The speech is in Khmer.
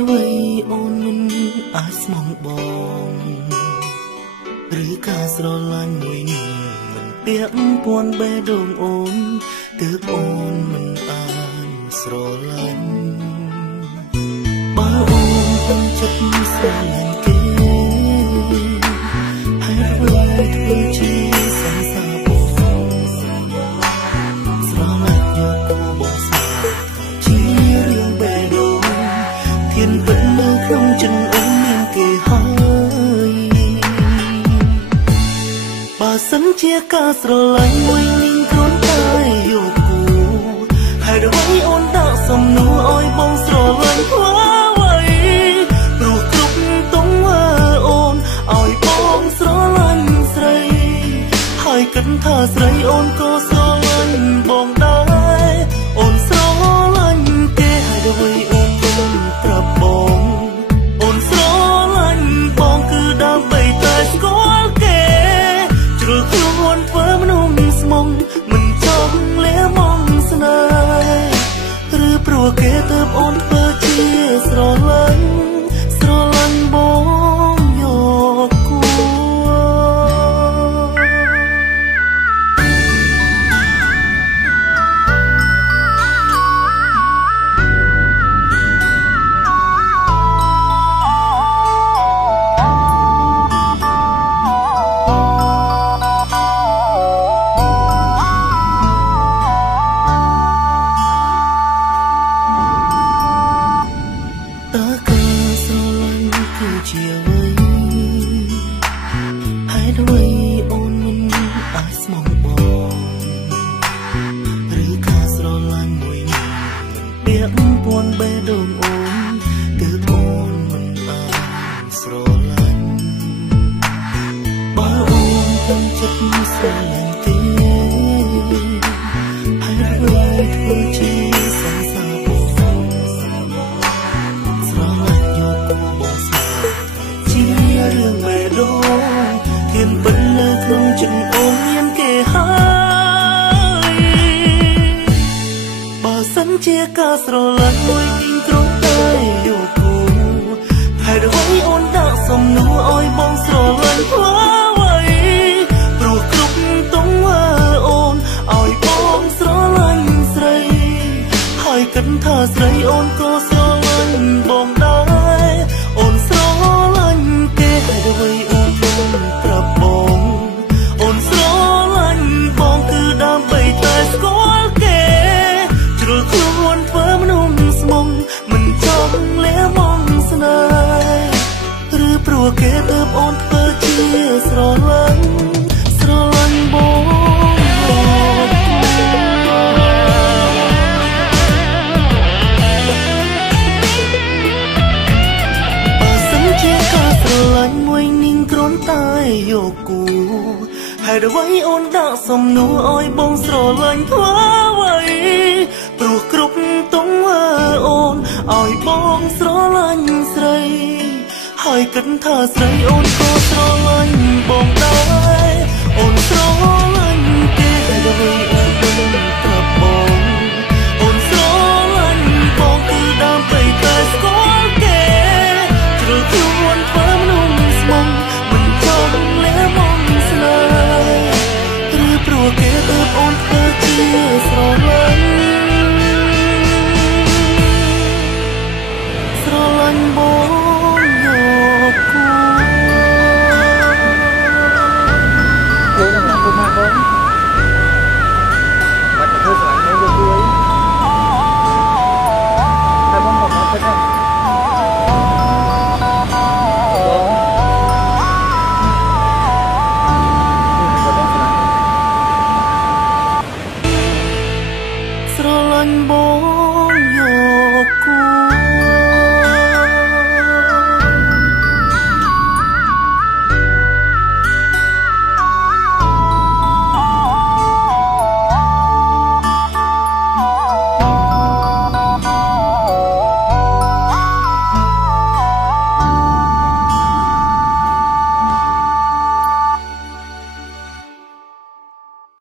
អ្វីអូនមិនអាចស្មងបងឬការស្រឡាញ់មួយនេះមិនពាក់ព័ន្ធបេះដូងអូនទើបអូនមិនអាចស្រឡាញ់បើអូនពេញចិត្តស្រឡាញ់គេហើយអ្វីធ្វើជាសង្សារបងស្រឡាញ់យកគូបងស្មារតីជារឿងបេះដូងធានពិតនៅក្នុងចិត្តអូនមានគេហើយបើសិនជាការស្រឡាញ់មួយនេះគ្រាន់តែយកគូហើយអ្វីអូនដាក់សំណួរឲ្យបងស្រឡាញ់ខ្វល់អ្វីព្រោះគ្រប់ទង្វើអូនឲ្យបងស្រឡាញ់ស្រីហើយគិតថាស្រីអូនក៏ស្រឡាញ់បងដែរអូនស្រឡាញ់គេហើយអ្វីអូនមិនប្រាប់បងអូនស្រឡាញ់បងគឺដើម្បីតែស្គាល់គេជ្រុលខ្លួនធ្វើមនុស្សស្មងមិនចង់លាមកស្នេហ៍ឬព្រោះគេទើបអូនធ្វើជាស្រឡាញ់បងយកគូជាអ្វីហើយអ្វីអូនមិនអាចស្មងបងឬការស្រឡាញ់មួយនេះមិនពាក់ព័ន្ធបេះដូងអូនទើបអូនមិនអាចស្រឡាញ់បើអូនពេញចិត្តស្រឡាញ់ទេហើយអ្វីធ្វើជាសង្សារបងស្រឡាញ់យកគូបងស្មារតីរឿងបេះដូងធានពិតនៅក្នុងចិត្តអូនមានគេហើយបើសិនជាការស្រឡាញ់មួយនេះគ្រាន់តែយកគូហើយអ្វីអូនដាក់សំណួរឲ្យបងស្រឡាញ់ខ្វល់អ្វីព្រោះគ្រប់ទង្វើអូនឲ្យបងស្រឡាញ់ស្រីហើយគិតថាស្រីអូនក៏ស្រឡាញ់បងដែរអូនស្រឡាញ់គេហើយអ្វីអូនមិនប្រាប់បងអូនស្រឡាញ់បងគឺដើម្បីតែស្គាល់គេជ្រុលខ្លួនធ្វើមនុស្សស្មងមិនចង់លាមកស្នេហ៍ឬព្រោះគេទើបអូនធ្វើជាស្រឡាញ់បងមួយនាងគ្រាន់តែយកគូហើយអ្វីអូនដាក់សំណួរឲ្យបងស្រឡាញ់ធ្វើអ្វីព្រោះគ្រប់ទង្វើអូនឲ្យបងស្រឡាញ់ស្រីហើយគិតថាស្រីអូនក៏ស្រឡាញ់បងដែរអូនស្រឡាញ់គេហើយអ្វីអូនមិនប្រាប់បងអូនស្រឡាញ់បងគឺដើម្បីតែស្គាល់គេជ្រុលខ្លួនធ្វើមនុស្សស្មងមិនចង់លាមកស្នេហ៍ឬព្រោះគេទើបអូនធ្វើជាស្រឡាញ់បងយកគូពេលណាគូមកបងបាច់ទៅធ្វើស្រឡាញ់បងយកគូអីតែបងមកមកទៅស្រឡាញ់បង